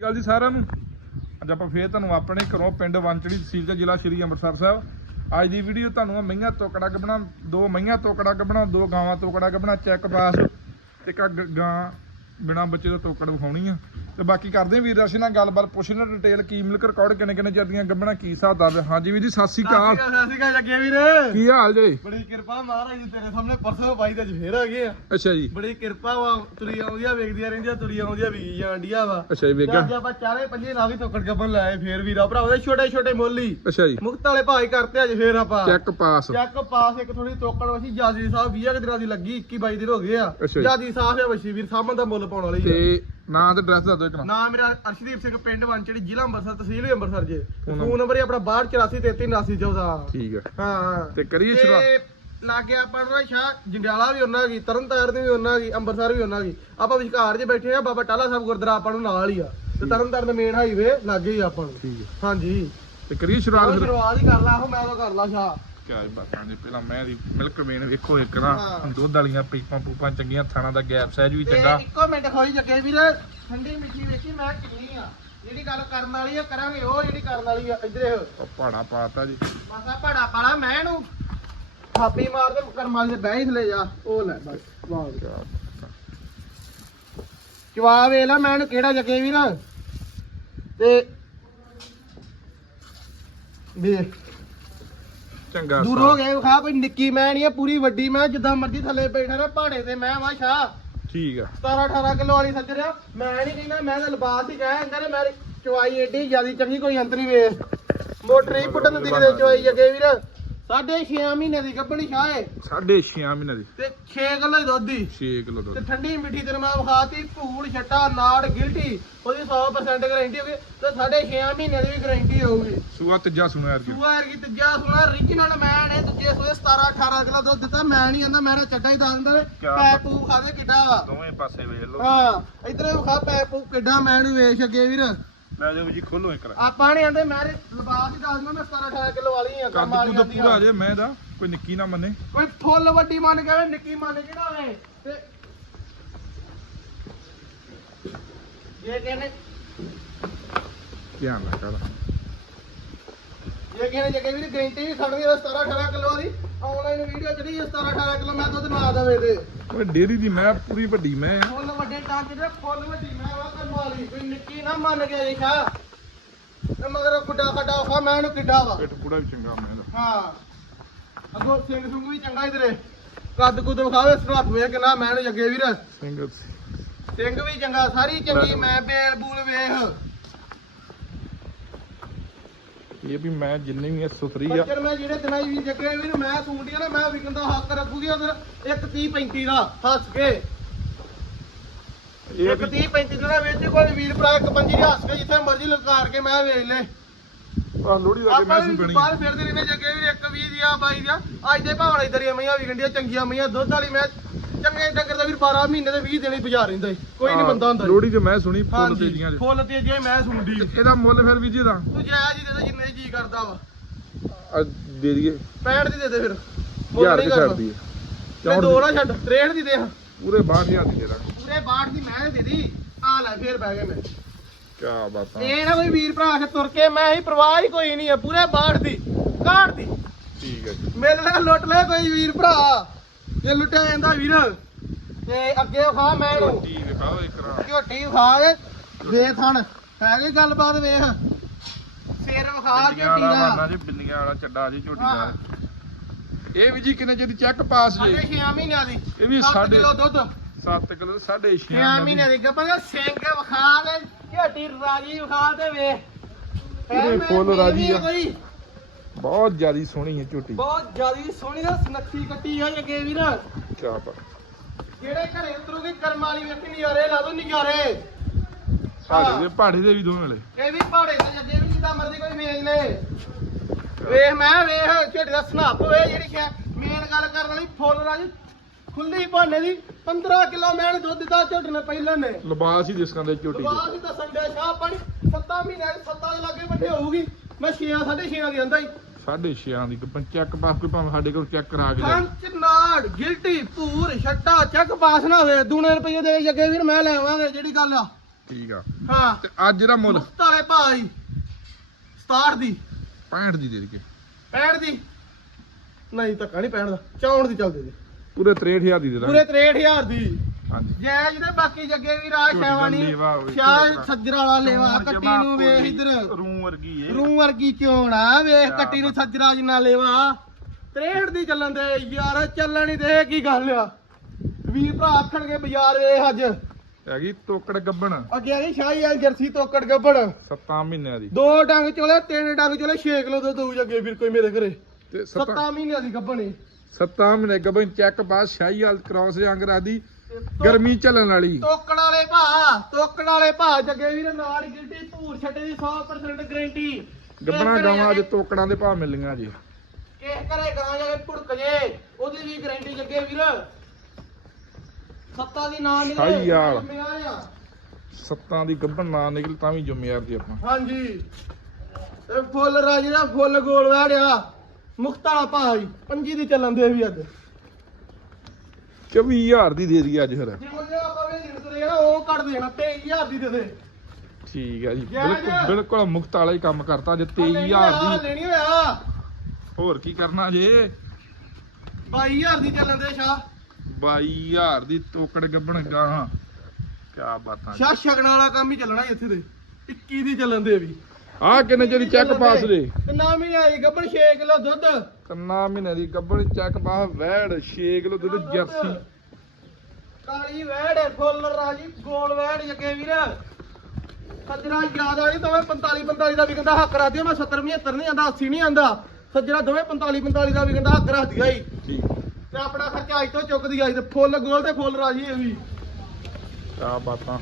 ਗੱਲ ਜੀ ਸਾਰਿਆਂ ਨੂੰ। ਅੱਜ ਆਪਾਂ ਫੇਰ ਤੁਹਾਨੂੰ ਆਪਣੇ ਘਰੋਂ ਪਿੰਡ ਵੰਚੜੀ ਤਹਿਸੀਲ ਤੇ ਜ਼ਿਲ੍ਹਾ ਸ਼੍ਰੀ ਅੰਮ੍ਰਿਤਸਰ ਸਾਹਿਬ। ਅੱਜ ਦੀ ਵੀਡੀਓ ਤੁਹਾਨੂੰ ਮਈਆਂ ਤੋਕੜਾ ਕੱਢਣਾ ਦੋ ਮਈਆਂ ਤੋਕੜਾ ਕੱਢਣਾ ਦੋ ਗਾਵਾਂ ਤੋਕੜਾ ਕੱਢਣਾ ਚੈੱਕ ਪਾਸ ਤੇ ਇੱਕ ਆਹ ਗਾਂ ਬਿਨਾ ਬੱਚੇ ਦਾ ਤੋਕੜ ਵਿਖਾਉਣੀ ਆ। ਤੇ ਬਾਕੀ ਕਰਦੇ ਆ ਵੀਰ ਦਰਸ਼ਨ ਨਾਲ ਗੱਲਬਾਤ ਪੁੱਛਣਾ ਡਿਟੇਲ ਕੀ ਮਿਲਕ ਰਿਕਾਰਡ ਕਿੰਨੇ ਕਿੰਨੇ ਚਿਰ ਗੱਬਣਾ ਕੀ ਹਿਸਾਬ ਦਾ ਹਾਂਜੀ ਵੀਰ ਜੀ ਸਤਿ ਸ਼੍ਰੀ ਅਕਾਲ। ਸਤਿ ਸ਼੍ਰੀ ਜੱਗੇ ਵੀਰ। ਕੀ ਹਾਲ ਜੇ? ਬੜੀ ਕਿਰਪਾ ਮਹਾਰਾਜ ਜੀ ਤੇਰੇ ਸਾਹਮਣੇ ਪਰਸੋਂ ਬਾਈ ਦੇ ਅੱਜ ਫੇਰ ਆ ਗਏ ਆ ਅੱਛਾ ਜੀ। ਬੜੀ ਕਿਰਪਾ ਵਾ ਤੁਰੀ ਆਉਂਦੀਆਂ ਵੇਖਦੀਆਂ ਰਹਿੰਦੀਆਂ ਤੁਰੀ ਆਉਂਦੀਆਂ ਵੀ ਜਾਂਡੀਆਂ ਵਾ। ਅੱਛਾ ਜੀ ਵੇਗਾ ਅੱਜ ਆਪਾਂ ਚਾਰੇ ਪੰਜੇ ਨਾਲ ਵੀ ਤੋਕੜ ਗੱਬਨ ਲਾਏ ਫੇਰ ਵੀਰਾ ਭਰਾ ਉਹਦੇ ਛੋਟੇ ਛੋਟੇ ਮੋਲੀ। ਅੱਛਾ ਜੀ। ਮੁਕਤ ਵਾਲੇ ਭਾਈ ਕਰਤੇ ਅੱਜ ਫੇਰ ਆਪਾਂ। ਚੈੱਕ ਪਾਸ। ਚੱਕ ਪਾਸ ਇੱਕ ਥੋੜੀ ਤੋਕੜ ਵਸੀ ਜਾਜੀ ਸਾਹਿਬ 20 ਕੁ ਦਿਨਾਂ ਦੀ ਲੱਗੀ 21 22 ਦਿਨ ਹੋ ਗਏ ਆ। ਜਾਜੀ ਸਾਹਿਬ ਹੈ ਵਸ਼ੀ ਵੀਰ ਸਾਹਮਣ ਦਾ ਮੁੱਲ ਪਾਉਣ ਵਾਲੀ ਆ। ਤੇ ਨਾਂ ਤੇ ਐਡਰੈਸ ਦੱਸ ਦਿਓ ਇੱਕ ਨਾ। ਨਾਮ ਮੇਰਾ ਅਰਸ਼ਦੀਪ ਸਿੰਘ ਪਿੰਡ ਵੰਚੜੀ ਜ਼ਿਲ੍ਹਾ ਅੰਮ੍ਰਿਤਸਰ ਤਹਿਸੀਲ ਵੀ ਅੰਮ੍ਰਿਤਸਰ ਜੇ। ਫੋਨ ਫੋਨ ਨੰਬਰ ਹੀ ਆਪਣਾ 6284337914 ਠੀਕ ਆ। ਹਾਂ। ਤੇ ਕਰੀਏ ਸ਼ੁਰੂਆਤ ਤੇ ਲਾਗੇ ਆਪਾਂ ਨੂੰ ਨਾ ਸ਼ਾਹ ਜੰਡਿਆਲਾ ਵੀ ਉਹਨਾਂ ਗਈ ਤਰਨਤਾਰਨ ਦੀ ਵੀ ਉਹਨਾਂ ਗਈ ਅੰਮ੍ਰਿਤਸਰ ਵੀ ਉਹਨਾਂ ਗਈ ਆਪਾਂ ਵਿਚਕਾਰ 'ਚ ਬੈਠੇ ਆ ਬਾਬਾ ਟਾਲਾ ਸਾਹਿਬ ਗੁਰਦੁਆਰਾ ਆਪਾਂ ਨੂੰ ਨਾਲ ਹੀ ਆ। ਤੇ ਤਰਨਤਾਰਨ ਮੇਨ ਹਾਈਵੇ ਲਾਗੇ ਹੀ ਆ ਆਪਾਂ ਨੂੰ। ਠੀਕ ਹੈ ਹਾਂਜੀ। ਤੇ ਕਰੀਏ ਸ਼ੁਰੂਆਤ ਫਿਰ। ਸ਼ੁਰੂਆਤ ਹੀ ਕਰ ਲਾ ਆਹੋ ਮੈਂ ਤਾਂ ਕਰ ਲਾ ਸ਼ਾਹ। ਕਿਆ ਜੀ ਬਾਤਾਂ ਨੇ ਪਹਿਲਾਂ ਮੈਂ ਦੀ ਮਿਲਕ ਮੇਨ ਵੇਖੋ ਇੱਕ ਨਾ ਹਾਂ। ਦੁੱਧ ਵਾਲੀਆਂ ਪੀਪਾਂ ਪੂਪਾਂ ਚੰਗੀਆਂ ਥਾਣਾ ਦਾ ਗੈਪ ਸਾਈਜ਼ ਵੀ ਤੇ ਚੰਗਾ। ਇੱਕੋ ਮਿੰਟ ਖੋਈ ਜੱਗੇ ਵੀਰ ਠੰਡੀ ਮਿੱਠੀ ਵੇਖੀ ਮੈਂ ਕਿੰਨੀ ਆ। ਜਿਹੜੀ ਗੱਲ ਕਰਨ ਵਾਲੀ ਆ ਕਰਾਂਗੇ ਉਹ ਜਿਹੜੀ ਕਰਨ ਵਾਲੀ ਆ ਇਧਰੇ ਉਹ ਪਹਾੜਾ ਪਾਤਾ ਜੀ। ਮਾਸਾ ਪੜਾ ਪਾਲਾ ਮੈਂ ਨੂੰ। ਥਾਪੀ ਮਾਰ ਦੇ ਕਰਮ ਵਾਲੀ ਦੇ ਬਹਿ ਹੀ ਥਲੇ ਜਾ। ਉਹ ਲੈ ਬਸ ਵਾਹ। ਜਵਾਬ ਇਹ ਲੈ ਮੈਂ ਇਹਨੂੰ ਕਿਹੜਾ ਜੱਗੇ ਵੀਰ? ਤੇ ਵੇਖ। ਚੰਗਾ ਦੂਰ ਹੋ ਗਏ ਵਿਖਾ ਕੋਈ ਨਿੱਕੀ ਮੈਂ ਨਹੀਂ ਆ ਪੂਰੀ ਵੱਡੀ ਮੈਂ ਜਿੱਦਾਂ ਮਰਜ਼ੀ ਥੱਲੇ ਬੈਠਾ ਨਾ ਪਹਾੜੇ ਤੇ ਮੈਂ ਵਾ ਸ਼ਾਹ ਠੀਕ ਆ। 17 18 ਕਿਲੋ ਵਾਲੀ ਸੱਜਰਿਆ ਮੈਂ ਨਹੀਂ ਕਹਿੰਦਾ ਮੈਂ ਤਾਂ ਲਿਬਾਸ ਹੀ ਕਹਿ ਜਾਂਦਾ ਨੇ ਮੇਰੀ ਚਵਾਈ ਏਡੀ ਜਿਆਦੀ ਚੰਗੀ ਕੋਈ ਅੰਤ ਨਹੀਂ ਵੇਖ। ਮੋਟਰ ਹੀ ਪੁੱਟਣ ਨੂੰ ਦਿਖਦੇ ਚਵਾਈ ਅੱਗੇ ਵੀਰ। ਸਾਢੇ 6 ਮਹੀਨੇ ਦੀ ਗੱਭਣੀ ਸ਼ਾਹ ਏ। ਸਾਢੇ 6 ਮਹੀਨੇ ਦੀ। ਤੇ 6 ਕਿਲੋ ਦੁੱਧ ਦੀ 6 ਕਿਲੋ ਤੇ ਦੁੱਧ ਠੰਡੀ ਮਿੱਠੀ ਤੇ ਮੈਂ ਵਿਖਾਤੀ ਭੂਲ ਛੱਟਾ ਨਾੜ ਗਿਲਟੀ। ਉਹਦੀ 100% ਗਾਰੰਟੀ ਹੋਵੇ ਤੇ ਸਾਢੇ 6 ਮਹੀਨੇ ਦੀ ਵੀ ਗਾਰੰਟੀ ਹੋਊਗੀ। ਸੂਆ ਤੀਜਾ ਸੁਣਿਆ ਯਾਰ ਸੂਆ ਵਰਗੀ ਤੀਜਾ ਸੁਣਾ ਰੀਜਨਲ ਮੈਂ ਨੇ ਦੂਜੇ ਸੂਏ 17 18 ਕਿਲੋ ਦੁੱਧ ਦਿੱਤਾ। ਮੈਂ ਨਹੀਂ ਕਹਿੰਦਾ ਮੈਂ ਤਾਂ ਚੱਡਾ ਹੀ ਦੱਸ ਦਿੰਦਾ ਕਿਆ ਪੈ ਬਾਤ। ਪੂ ਖਾਦੇ ਕਿੱਡਾ ਵਾ। ਦੋਵੇਂ ਪਾਸੇ ਵੇਖ ਲਓ। ਹਾਂ ਇਧਰ ਵਿਖਾ ਪੈ ਪੂ ਕਿੱਡਾ ਮੈਂ ਨੂੰ ਵੇਖ ਅੱਗੇ ਵੀਰ। ਲੈ ਜਾਓ ਜੀ ਖੋਲੋ ਇੱਕ ਰਾ ਆਪਾਂ ਨਹੀਂ ਆਂਦੇ ਮੈਂ ਲਿਬਾਸ ਹੀ ਦੱਸ ਦਿੰਦਾ ਮੈਂ 17 18 ਕਿਲੋ ਵਾਲੀ ਆ ਕੱਦ ਕੰਮ ਵਾਲੀ ਕੁੱਦ ਪੂਰਾ ਆ ਜੇ ਮੈਂ ਦਾ ਕੋਈ ਨਿੱਕੀ ਨਾ ਮੰਨੇ। ਕੋਈ ਫੁੱਲ ਵੱਡੀ ਮੰਨ ਕੇ ਆਵੇ, ਨਿੱਕੀ ਮੰਨ ਕੇ ਨਾ ਆਵੇ ਤੇ ਇਹ ਕਹਿੰਦੇ ਧਿਆਨ ਰੱਖ ਲਾ ਇਹ ਕਹਿੰਦੇ ਜੱਗੇ ਵੀਰ ਗਰੰਟੀ ਵੀ ਖੜਨੀ ਆ 17 18 ਕਿਲੋ ਦੀ ਆਨਲਾਈਨ ਵੀਡੀਓ ਚੜੀ 17 18 ਕਿਲੋ ਮੈਂ ਦੁੱਧ ਨਾ ਦਵੇ ਤੇ ਓਏ ਡੇਰੀ ਦੀ ਮੈਂ ਪੂਰੀ ਵੱਡੀ ਮੈਂ। ਆ ਫੁੱਲ ਵੱਡੇ ਟਾਂਕੇ ਦੇ ਫੁੱਲ ਵੱਡੀ ਮੈਂ। ਵਾ ਵਾਲੀ ਕੋਈ ਨਿੱਕੀ ਨਾ ਮੰਨ ਕੇ ਦੇਖਾ ਤੇ ਮਗਰ ਕੁੱਡਾ ਕੱਡਾ ਖਾ ਮੈਂ ਇਹਨੂੰ ਕਿੱਡਾ ਵਾ। ਪਿੱਠ ਪੂੜਾ ਵੀ ਚੰਗਾ ਮੈਂ ਦਾ ਹਾਂ। ਅੱਗੋਂ ਸਿੰਘ ਸੁੰਗ ਵੀ ਚੰਗਾ ਇਧਰੇ। ਕੱਦ ਕੁੱਦ ਵਿਖਾਵੇ ਸਰਾਪ ਵੇਖ ਕਿੰਨਾ ਮੈਂ ਇਹਨੂੰ ਜੱਗੇ ਵੀਰ। ਸਿੰਗਲ ਸਿੰਘ ਵੀ ਚੰਗਾ ਸਾਰੀ ਚੰਗੀ ਮੈਂ ਬੇਲ ਬੂਲ ਵੇਖ। ਇਹ ਵੀ ਮੈਂ ਜਿੰਨੀ ਵੀ ਸੁਥਰੀ ਆ। ਬੱਚਰ ਮੈਂ ਜਿਹੜੇ ਦਿਨਾਂ ਵੀ ਜੱਗੇ ਵੀਰ ਮੈਂ ਸੂੰਡੀਆਂ ਨਾ ਮੈਂ ਵਿਕਣ ਦਾ ਹੱਕ ਰੱਖੂਗੀ ਉਧਰ 1 30 35 ਦਾ ਹੱਸ ਕੇ। ਇੱਕ ਵੀ 30 35 ਦਾ ਵਿੱਚ ਕੋਈ ਵੀਰ ਭਰਾ ਇੱਕ ਪੰਜੀ ਦੀ ਹੱਸ ਕੇ ਜਿੱਥੇ ਮਰਜ਼ੀ ਲਕਾਰ ਕੇ ਮੈਂ ਵੇਚ ਲੈ। ਆ ਲੋੜੀ ਦਾ ਆਪਾਂ ਮੈਂ ਵੀ ਸੁਣੀ ਬਾਹਰ ਫਿਰਦੇ ਰਹਿੰਦੇ ਜੱਗੇ ਵੀਰ ਇੱਕ 20 ਦੀ ਆ 22 ਦੀ ਆ। ਅੱਜ ਦੇ ਭਾਵਨਾ ਇਧਰ ਹੀ ਮਈਆਂ ਵੀ ਗੰਡੀਆਂ ਚੰਗੀਆਂ ਮਈਆਂ ਦੁੱਧ ਵਾਲੀ ਮੈਂ ਚੰਗੇ ਡੰਗਰ ਦਾ ਵੀਰ 12 ਮਹੀਨੇ ਦੇ 20 ਦਿਨ ਹੀ ਬਾਜ਼ਾਰ ਰਹਿੰਦਾ। ਕੋਈ ਨਹੀਂ ਬੰਦਾ ਹੁੰਦਾ। ਲੋੜੀ ਤੇ ਮੈਂ ਸੁਣੀ ਫੁੱਲ ਹਾਂਜੀ, ਤੇਜੀਆਂ ਚ। ਫੁੱਲ ਤੇ ਜੇ ਮੈਂ ਸੁਣਦੀ। ਇਹਦਾ ਮੁੱਲ ਫਿਰ ਵੀ ਜੀ ਦਾ। ਤੂੰ ਜਾਇਜ਼ ਹੀ ਦੇ ਦੇ ਜਿੰਨੇ ਜੀ ਕਰਦਾ ਵਾ। ਆ ਦੇ ਦਈਏ। 65 ਦੀ ਦੇ ਦੇ ਫਿਰ। ਮੁੱਲ ਨਹੀਂ ਕਰਦਾ। ਤੇ ਦੋ ਨਾ ਛੱਡ 63 ਦੀ ਦੇ ਹਾਂ। ਪੂਰੇ 62000 ਦੀ ਦੇ ਦਾਂਗੇ ਪੂਰੇ 62 ਦੀ ਮੈਂ ਦੇ ਦੀ ਆ ਲੈ ਫੇਰ ਬਹਿ ਗਏ ਮੈਂ। ਕੀ ਬਾਤਾਂ ਇਹ ਨਾ ਕੋਈ ਵੀਰ ਭਰਾ ਕੇ ਤੁਰ ਕੇ ਮੈਂ ਹੀ ਪਰਵਾਹ ਹੀ ਕੋਈ ਨਹੀਂ ਆ ਪੂਰੇ 62 ਦੀ ਕਾੜ ਦੀ। ਠੀਕ ਹੈ ਜੀ। ਮੇਰੇ ਨਾਲ ਲੁੱਟ ਲੈ ਕੋਈ ਵੀਰ ਭਰਾ। ਜੇ ਲੁੱਟਿਆ ਜਾਂਦਾ ਵੀਰ ਤੇ ਅੱਗੇ ਖਾ ਮੈਂ ਨੂੰ ਝੋਟੀ ਵਿਖਾਓ ਇੱਕ ਰਾ ਝੋਟੀ ਖਾ ਕੇ ਦੇ ਥਣ ਹੈਗੀ ਗੱਲਬਾਤ ਵੇਖ। ਸਿਰ ਵਿਖਾ ਝੋਟੀ ਦਾ। ਜੀ ਬਿੰਦੀਆਂ ਵਾਲਾ ਚੱਡਾ ਜੀ ਝੋਟੀ। ਦਾ। ਇਹ ਵੀ ਜੀ ਕਿੰਨੇ ਜਿਹਦੀ ਚੈੱਕ ਪਾਸ ਜੀ? 6 ਮਹੀਨਿਆਂ ਦੀ। ਇਹ ਵੀ ਸੱਤ ਸਾਢੇ- ਕਿਲੋ ਦੁੱਧ। 7 ਕਿਲੋ 6.5 6 ਮਹੀਨਿਆਂ ਦੀ। ਗੱਪਾ ਸਿੰਘ ਵਿਖਾ ਕੇ ਝੋਟੀ ਰਾਜੀ ਵਿਖਾ ਤੇ ਵੇਖ ਪੂਰੇ ਫੁੱਲ ਵੀ ਰਾਜੀ ਆ। ਬਹੁਤ ਜ਼ਿਆਦੀ ਸੋਹਣੀ ਹੈ ਝੋਟੀ। ਬਹੁਤ ਜਿਆਦੀ ਸੋਹਣੀ ਦਾ ਸੁਨੱਖੀ ਕੱਟੀ ਆ ਅੱਗੇ ਵੀਰ। ਕੀ ਬਾਤ। ਜਿਹੜੇ ਘਰੇ ਉਤਰੂਗੀ ਕਰਮ ਵਾਲੀ ਵੇਖੀ ਨਜ਼ਾਰੇ ਲਾ ਦੋ ਨਜ਼ਾਰੇ ਪਹਾੜੇ ਦੇ ਪਹਾੜੇ ਦੇ ਵੀ ਦੋਵੇਂ ਵਾਲੇ। ਇਹ ਵੀ ਪਹਾੜੇ ਤੇ ਜੱਗੇ ਵੀ ਜਿੱਦਾਂ ਮਰਜ਼ੀ ਕੋਈ ਵੇਚ ਲੈ। ਵੇਖ ਮੈਂ ਵੇਖ ਝੋਟੀ ਦਾ ਸਨਾਪ ਵੇ ਜਿਹੜੀ ਕਿ ਮੇਨ ਗੱਲ ਕਰਨ ਵਾਲੀ ਫੁੱਲ ਰਾਜੀ। ਖੁੱਲੀ ਭਾਨੇ ਦੀ 15 ਕਿਲੋ ਮੈਂ ਦੁੱਧ ਦਿੱਤਾ ਝੋਟੀ ਨੇ ਪਹਿਲਾਂ ਨੇ। ਲਿਬਾਸ ਹੀ ਦਿਸਕਾਂ ਦੇ ਝੋਟੀ ਦੇ ਬਾਅਦ ਹੀ ਦੱਸਣ ਡਿਆ ਸ਼ਾਹ ਪਾਣੀ 7 ਮਹੀਨਿਆਂ ਦੇ 7 ਦੇ ਲਾਗੇ ਵੱਡੇ ਹੋਊਗੀ। ਮੈਂ 6 6.5 ਦੀ ਆਂਦਾ ਹੀ ਸਾਢੇ 6 ਦੀ ਚੈੱਕ ਪਾਸ ਕੋਈ ਭਾਵੇਂ ਸਾਡੇ ਕੋਲ ਚੈੱਕ ਕਰਾ ਕੇ ਕੰਚ ਨਾੜ ਗਿਲਟੀ ਭੂਰ ਛੱਟਾ ਚੱਕ ਪਾਸ ਨਾ ਹੋਵੇ। ਦੂਣੇ ਰੁਪਏ ਦੇ ਜੱਗੇ ਵੀਰ ਮੈਂ ਲੈ ਆਵਾਂਗੇ ਜਿਹੜੀ ਗੱਲ ਆ। ਠੀਕ ਆ। ਹਾਂ। ਤੇ ਅੱਜ ਦਾ ਮੁੱਲ? ਮੁਫਤ ਵਾਲੇ ਭਾਈ 67 ਦੀ। 65 ਦੀ ਦੇ ਦੇ 65 ਦੀ? ਨਹੀਂ ਧੱਕਾ ਨਹੀਂ ਪੈਣ ਦਾ? 64 ਦੀ ਚੱਲਦੇ ਜੀ ਪੂਰੇ 63000 ਦੀ ਦੇ ਪੂਰੇ ਦਾਂਗੇ 63000 ਦੀ। ਹਾਂਜੀ। ਜੈ ਜਿਹਦੇ ਬਾਕੀ ਜੱਗੇ ਵੀ ਰਾਜ ਦਾ ਸ਼ੈਵਾਨੀ ਸ਼ਾਹ ਦਾ। ਸੱਜਰਾ ਵਾਲਾ ਲੇਵਾ ਕੱਟੀ ਨੂੰ ਵੇਖ ਇਧਰ। ਰੂ ਵਰਗੀ ਏ। ਰੂ ਵਰਗੀ ਚੋਣ ਆ ਵੇਖ ਕੱਟੀ ਨੂੰ ਸੱਜਰਾ ਜਿੰਨਾ ਲੇਵਾ। 63 ਦੀ ਚੱਲਣ ਦੇ। ਯਾਰ ਚੱਲਣ ਹੀ ਦੇ ਕੀ ਗੱਲ ਆ? ਵੀਰ ਭਰਾ ਆਖਣਗੇ ਬਾਜ਼ਾਰ ਵੇਖ ਅੱਜ। ਹੈਗੀ ਤੋਕੜ ਗੱਬਣ। ਅੱਗੇ ਆ ਗਈ ਸ਼ਾਹੀ ਵਾਲੀ ਜਰਸੀ ਤੋਕੜ ਗੱਬੜ 7 ਮਹੀਨਿਆਂ ਦੀ। ਦੋ ਡੰਗ ਚੋਲੇ ਤਿੰਨ ਡੰਗ ਚੋਲੇ 6 ਕਿਲੋ ਦੁੱਧ ਦਊ ਜੱਗੇ ਵੀਰ ਕੋਈ ਮੇਰੇ ਘਰੇ। ਤੇ 7 7 ਮਹੀਨਿਆਂ ਦੀ ਗੱਬਣੀ 7 ਮਹੀਨੇ ਗੱਬਣ ਚੈੱਕ ਬਾਅਦ ਸ਼ਾਹੀ ਹਾਲ ਕ੍ਰਾਸ ਰੰਗ ਰਾਦੀ ਗਰਮੀ ਚੱਲਣ ਵਾਲੀ। ਤੋਕੜ ਵਾਲੇ ਭਾ ਤੋਕੜ ਵਾਲੇ ਭਾ ਜੱਗੇ ਵੀਰ ਨਾਲ ਗਿਲਟੀ ਧੂਰ ਛੱਡੇ ਦੀ 100% ਗਾਰੰਟੀ ਗੱਬਣਾ ਗਾਵਾਂ ਅੱਜ ਤੋਕੜਾਂ ਦੇ ਭਾਅ ਮਿਲੀਆਂ ਜੀ। ਕਿਸ ਘਰੇ ਗਾਂ ਜਾ ਕੇ ਭੁੜਕ ਜੇ ਉਹਦੀ ਵੀ ਗਾਰੰਟੀ ਜੱਗੇ ਵੀਰ। ਸੱਤਾ ਦੀ ਨਾਂ ਨਿਕਲੇ ਹਾਈ ਯਾਰ। ਜ਼ਿੰਮੇਵਾਰ ਆ। ਸੱਤਾਂ ਦੀ ਗੱਬਣ ਨਾ ਨਿਕਲ ਤਾਂ ਵੀ ਜ਼ਿੰਮੇਵਾਰ ਦੀ ਆਪਾਂ। ਹਾਂਜੀ। ਤੇ ਫੁੱਲ ਰਾਜੀ ਦਾ ਫੁੱਲ ਗੋਲ ਵਾੜਿਆ। ਮੁਖਤਾਲਾ ਭਾਈ ਪੰਜੀ ਦੀ ਚੱਲਣ ਦੇ ਵੀ ਅੱਜ। 24000 ਦੀ ਦੇ ਦਈਏ ਅੱਜ ਫਿਰ। ਜੇ ਉਹਨੇ ਆਪਾਂ ਵੀ ਜਿੰਦ ਦੇਣਾ ਉਹ ਕੱਢ ਦੇਣਾ 23000 ਦੀ ਦੇ ਦੇ। ਠੀਕ ਹੈ ਜੀ ਜੈ ਬਿਲਕੁਲ ਜੈ। ਬਿਲਕੁਲ ਮੁਕਤ ਵਾਲਾ ਹੀ ਕੰਮ ਕਰਤਾ ਜੇ ਲੈਣੀ 23000 ਹੋਇਆ, ਦੀ। ਲੈਣੀ ਹੋਇਆ। ਹੋਰ ਕੀ ਕਰਨਾ ਜੇ? 22000 ਦੀ ਚੱਲਣ ਦੇ ਸ਼ਾਹ। 22000 ਦੀ ਤੋਕੜ ਗੱਬਣ ਗਾਹਾਂ ਕਿਆ ਬਾਤਾਂ ਜੀ। ਸ਼ਾਹ ਸ਼ਗਨ ਵਾਲਾ ਕੰਮ ਹੀ ਚੱਲਣਾ ਜੀ ਇੱਥੇ ਦੇ 21 ਦੀ ਚੱਲਣ ਦੇ ਵੀ। ਆਹ ਕਿੰਨੇ ਜਿਹੜੀ ਚੈੱਕ ਪਾਸ ਦੇ। ਕਿੰਨਾ ਮਹੀਨੇ ਆਈ ਗੱਬੜ 6 ਕਿਲੋ ਦੁੱਧ। ਕੰਨਾ ਮਹੀਨੇ ਦੀ ਗੱਬਣ ਚੈੱਕ ਪਾਸ ਵੈੜ 6 ਕਿਲੋ ਦੁੱਧ ਜਰਸੀ। ਕਾਲੀ ਵੈੜ ਫੁੱਲ ਰਾਜੀ ਗੋਲ ਵੈੜ ਜੱਗੇ ਵੀਰ। ਸੱਜਣਾ ਯਾਦ ਆ ਨਹੀਂ ਤਵੇਂ 45 45 ਦਾ ਵੀ ਕਹਿੰਦਾ ਹੱਕ ਰੱਖ ਦਿਓ ਮੈਂ 70 75 ਨਹੀਂ ਆਂਦਾ 80 ਨਹੀਂ ਆਂਦਾ। ਸੱਜਣਾ ਦੋਵੇਂ 45 45 ਦਾ ਵੀ ਕਹਿੰਦਾ ਹੱਕ ਰੱਖ ਦਿਆ ਠੀਕ। ਤੇ ਆਪਣਾ ਖਰਚਾ ਅੱਜ ਤੋਂ ਚੁੱਕਦੀ ਆਈ ਤੇ ਫੁੱਲ ਗੋਲ ਤੇ ਫੁੱਲ ਰਾਜੀ ਇਹ ਵੀ ਕਿਆ ਬਾਤਾਂ।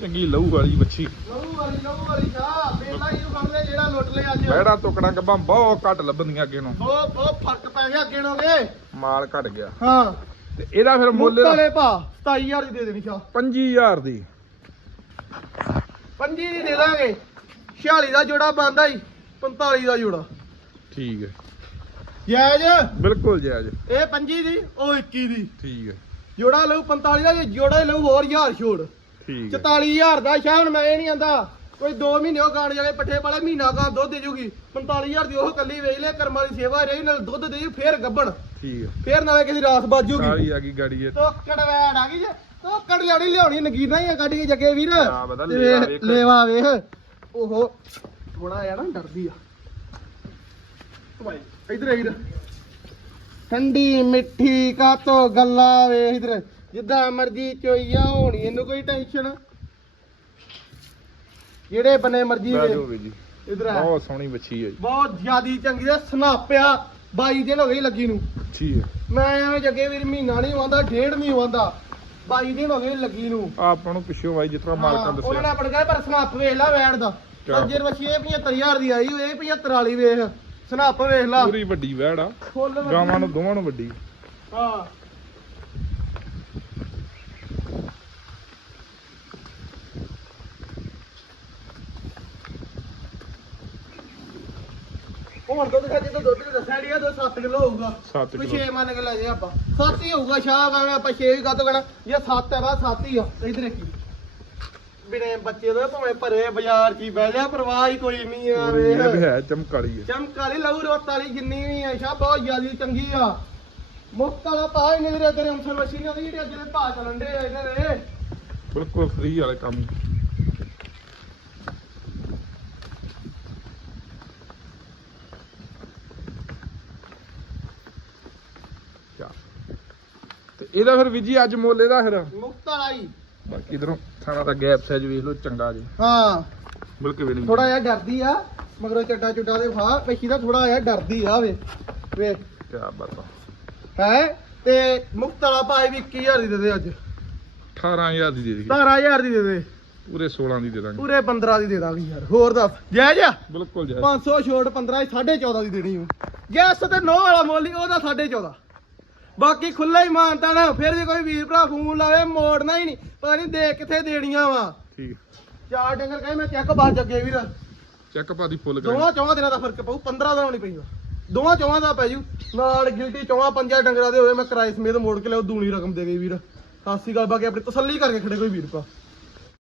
ਚੰਗੀ ਲਹੂ ਵਾਲੀ ਬੱਚੀ ਲਹੂ ਵਾਲੀ ਲਹੂ ਵਾਲੀ ਸ਼ਾਹ ਬੇਲਾ ਹੀ ਫੜਦੇ ਜਿਹੜਾ ਲੁੱਟ ਲਿਆ ਅੱਜ। ਵੈੜਾਂ ਤੋਕੜਾਂ ਗੱਬਾਂ ਬਹੁਤ ਘੱਟ ਲੱਭਦੀਆਂ ਅੱਗੇ ਨੂੰ। ਬਹੁਤ ਬਹੁਤ ਫ਼ਰਕ ਪੈ ਗਿਆ ਅੱਗੇ ਨੋਗੇ ਮਾਲ ਘਟ ਗਿਆ। ਹਾਂ। ਤੇ ਇਹਦਾ ਫਿਰ ਮੁੱਲ ਮੁੱਲ ਭਾ 27000 ਦੀ ਦੇ ਦੇਣੀ ਸ਼ਾਹ। 25000 ਦੀ। 25 ਦੀ ਦੇ ਦਾਂਗੇ। 46 ਦਾ ਜੋੜਾ ਬੰਦਾ ਹੀ 45 ਦਾ ਜੋੜਾ। ਠੀਕ ਹੈ। ਜਾਇਜ਼? ਬਿਲਕੁਲ ਜਾਇਜ਼। ਇਹ 25 ਦੀ ਉਹ 21 ਦੀ। ਠੀਕ ਹੈ। ਜੋੜਾ ਲਊ 45 ਦਾ ਜੇ ਜੋੜਾ ਲਊ ਹੋਰ ਹਜ਼ਾਰ ਛੋੜ। ਠੀਕ ਹੈ। 44000 ਦਾ ਹੁਣ ਮੈਂ ਇਹ ਨਹੀਂ ਆਂਦਾ ਕੋਈ 2 ਮਹੀਨੇ ਉਹ ਗਾਣ ਜਾਵੇ ਪੱਠੇ ਵਾਲੇ ਮਹੀਨਾ ਗਾ ਦੁੱਧ ਦੇ ਜੂਗੀ। 45000 ਦੀ ਉਹ ਕੱਲੀ ਵੇਚ ਲੈ ਕਰਮਾਂ ਦੀ ਸੇਵਾ ਰਹੀ ਨਾਲ ਦੁੱਧ ਦੇ ਜੂ ਫੇਰ ਗੱਬਣ। ਠੀਕ ਹੈ। ਫੇਰ ਨਾਲੇ ਕਿਸੇ ਰਾਤ ਬਾਜੂਗੀ ਸਾਰੀ ਆ ਗਈ ਗਾੜੀ ਇਹ। ਤੋਕੜ ਵੈੜ ਆ ਗਈ ਜੇ। ਤੋਕੜ ਲਿਆਉਣੀ ਲਿਆਉਣੀ ਨਗੀਨਾ ਹੀ ਆ ਕੇ ਜੱਗੇ ਵੀਰ। ਲੇਵਾ ਵੇਖ-। ਲੇਵਾ ਵੇਖ। ਓਹੋ ਥੋੜਾ ਆ ਨਾ ਡਰਦੀ ਆ। ਇਧਰ ਇਧਰ। ਠੰਡੀ ਮਿੱਠੀ ਕਾਤੋਂ ਗੱਲਾਂ ਵੇਖ ਇਧਰ। ਜਿੱਦਾਂ ਮਰਜ਼ੀ ਚੋਈਆ ਹੋਣੀ ਇਹਨੂੰ ਕੋਈ ਟੈਨਸ਼ਨ ਜਿਹੜੇ ਬਨੇ ਮਰਜ਼ੀ ਵੀ। ਜੀ। ਇਧਰ ਆ। ਬਹੁਤ ਸੋਹਣੀ ਬੱਚੀ ਹੈ ਜੀ। ਬਹੁਤ ਜ਼ਿਆਦੀ ਚੰਗੀ ਆ ਸਨਾਪਿਆ। 22 ਦਿਨ ਹੋ ਗਏ ਲੱਗੀ ਨੂੰ। ਠੀਕ ਹੈ। ਮੈਂ ਐਵੇਂ ਜੱਗੇ ਵੀਰ ਮਹੀਨਾ ਨਹੀਂ ਆਉਂਦਾ ਡੇਢ ਨਹੀਂ ਆਉਂਦਾ 22 ਦਿਨ ਹੋ ਗਏ ਲੱਗੀ ਨੂੰ। ਆਪਾਂ ਨੂੰ ਪਿੱਛੋਂ ਵਾਈ ਜਿਸ ਤਰ੍ਹਾਂ ਮਾਲਕਾਂ ਹਾਂ, ਉਹਨਾਂ ਨੇ ਦੱਸਿਆ ਆਪਣ ਕਹੇ ਪਰ ਸਨਾਪ ਵੇਖ ਲੈ ਵੈੜ ਦਾ? ਸੱਜਰ ਵਛੀ ਇਹ 75000 ਦੀ ਆਈ ਇਹ 75 ਵਾਲੀ ਵੇਖ। ਸਨਾਪ ਵੇਖ ਲਾ। ਪੂਰੀ ਵੱਡੀ ਵੈੜ ਆ। ਫੁੱਲ ਵੱਡੀ। ਗਾਵਾਂ ਨੂੰ ਦੋਵਾਂ ਨੂੰ ਵੱਡੀ। ਹਾਂ। ਹੁਣ ਦੁੱਧ ਖਾਤੇ ਤਾਂ ਦੁੱਧ ਦੱਸਿਆ ਡੀਆ ਦੋ 7 ਕਿਲੋ ਹੋਊਗਾ। 7 ਕੋਈ ਕਿਲੋ। 6 ਮੰਨ ਕੇ ਲੈ ਜੇ ਆਪਾਂ। 7 ਹੀ ਹੋਊਗਾ ਸ਼ਾਹ ਆਪਾਂ 6 ਵੀ ਕਾਤੋਂ ਕਹਣਾ। ਜੇ 7 ਹੈ ਬਸ 7 ਹੀ ਆ। ਇਧਰ ਕੀ ਬਿਨੇ ਬੱਚੇ ਦੇ ਭਾਵੇਂ ਭਰੇ ਬਾਜ਼ਾਰ ਕੀ ਬਹਿ ਜਾ ਪਰਵਾਹ ਹੀ ਕੋਈ ਨਹੀਂ ਆ ਇਹ। ਤੇ ਹੈ ਚਮਕਾਲੀ ਹੈ। ਚਮਕ ਵਾਲੀ ਲਹੂ ਰੋਤ ਵਾਲੀ ਜਿੰਨੀ ਵੀ ਆ ਸ਼ਾਹ ਬਹੁਤ ਜ਼ਿਆਦੀ ਚੰਗੀ ਆ। ਮੁਫਤ ਵਾਲਾ ਭਾਅ ਹੀ ਨਹੀਂ ਤੇਰੇ ਅੰਸਰ ਮਸ਼ੀਨਾਂ ਦੀ ਜਿਹੜੇ ਅੱਗੇ ਦੇ ਭਾਅ ਚੱਲਣ ਦੇ ਇਹਦੇ ਵੇ। ਬਿਲਕੁਲ ਫ੍ਰੀ ਵਾਲੇ ਕੰਮ। ਤੇ ਇਹਦਾ ਫਿਰ ਵੀ ਜੀ ਅੱਜ ਮੁੱਲ ਇਹਦਾ ਫਿਰ? ਮੁਫਤ ਵਾਲਾ ਹੀ। ਬਾਕੀ ਇਧਰੋਂ ਥਾਣਾ ਦਾ ਗੈਪ ਸਾਈਜ਼ ਵੇਖ ਲਓ ਚੰਗਾ ਜੀ। ਹਾਂ। ਬਿਲਕੁਲ ਵੀ ਨਹੀਂ ਥੋੜਾ ਜਿਹਾ ਡਰਦੀ ਆ ਮਗਰੋਂ ਚੱਡਾ ਚੁੱਡਾ ਦੇ ਫਾ ਪੇਸ਼ੀ ਦਾ ਥੋੜਾ ਜਿਹਾ ਡਰਦੀ ਆ ਵੇ। ਵੇਖ ਕੀ ਬਾਤ ਆ। ਹੈ? ਤੇ ਮੁਫਤ ਵਾਲਾ ਭਾਅ ਵੀ 21000 ਦੀ ਦੇ ਦੇ ਅੱਜ। 18000 ਦੀ ਦੇ ਦੇਗੀ 17000 ਦੀ ਦੇ ਦੇ। ਪੂਰੇ 16 ਦੀ ਦੇ ਦਾਂਗੇ। ਪੂਰੇ 15 ਦੀ ਦੇ ਦਾਂਗੇ ਯਾਰ। ਹੋਰ ਦੱਸ। ਜੈ ਜਾ ਬਿਲਕੁਲ ਜੀ 500 ਛੋਟ 15 14.5 ਦੀ ਦੇਣੀ ਹੂੰ ਗੈਸ ਤੇ ਨੋ ਵਾਲਾ ਮੁੱਲ ਉਹਦਾ 14.5 ਬਾਕੀ ਖੁੱਲਾ ਹੀ ਮਾਨਤਾ ਨਾ ਫਿਰ ਵੀ ਕੋਈ ਵੀਰ ਭਰਾ ਫੋਨ ਲਾਵੇ ਮੋੜਨਾ ਹੀ ਨਹੀਂ। ਪਤਾ ਨਹੀਂ ਦੇ ਕਿੱਥੇ ਦੇਣੀਆਂ ਵਾ। ਠੀਕ। ਚਾਰ ਡੰਗਰ ਕਹੇ ਮੈਂ ਚੈੱਕ ਬਾਜ ਅੱਗੇ ਵੀਰ। ਚੈੱਕ ਪਾਦੀ ਫੁੱਲ ਕਰੀ ਦੋਵਾਂ ਚੌਵਾਂ ਦਿਨਾਂ ਦਾ ਫ਼ਰਕ ਪਊ 15 ਦਾ ਨਹੀਂ ਪੈਂਦਾ ਦੋਵਾਂ ਚੌਵਾਂ ਦਾ ਪੈ ਜੂ। ਨਾਲ ਗਿਲਟੀ ਚੌਵਾਂ ਪੰਜਾਂ ਡੰਗਰਾਂ ਦੇ ਹੋਵੇ ਮੈਂ ਕਿਰਾਏ ਸਮੇਤ ਮੋੜ ਕੇ ਲਿਆਉ ਦੂਣੀ ਰਕਮ ਦੇ ਗਈ ਵੀਰ। ਸ਼੍ਰੀ ਅਕਾਲ ਬਾਕੀ ਆਪਣੀ ਤਸੱਲੀ ਕਰਕੇ ਖੜੇ ਕੋਈ ਵੀਰ ਪਾ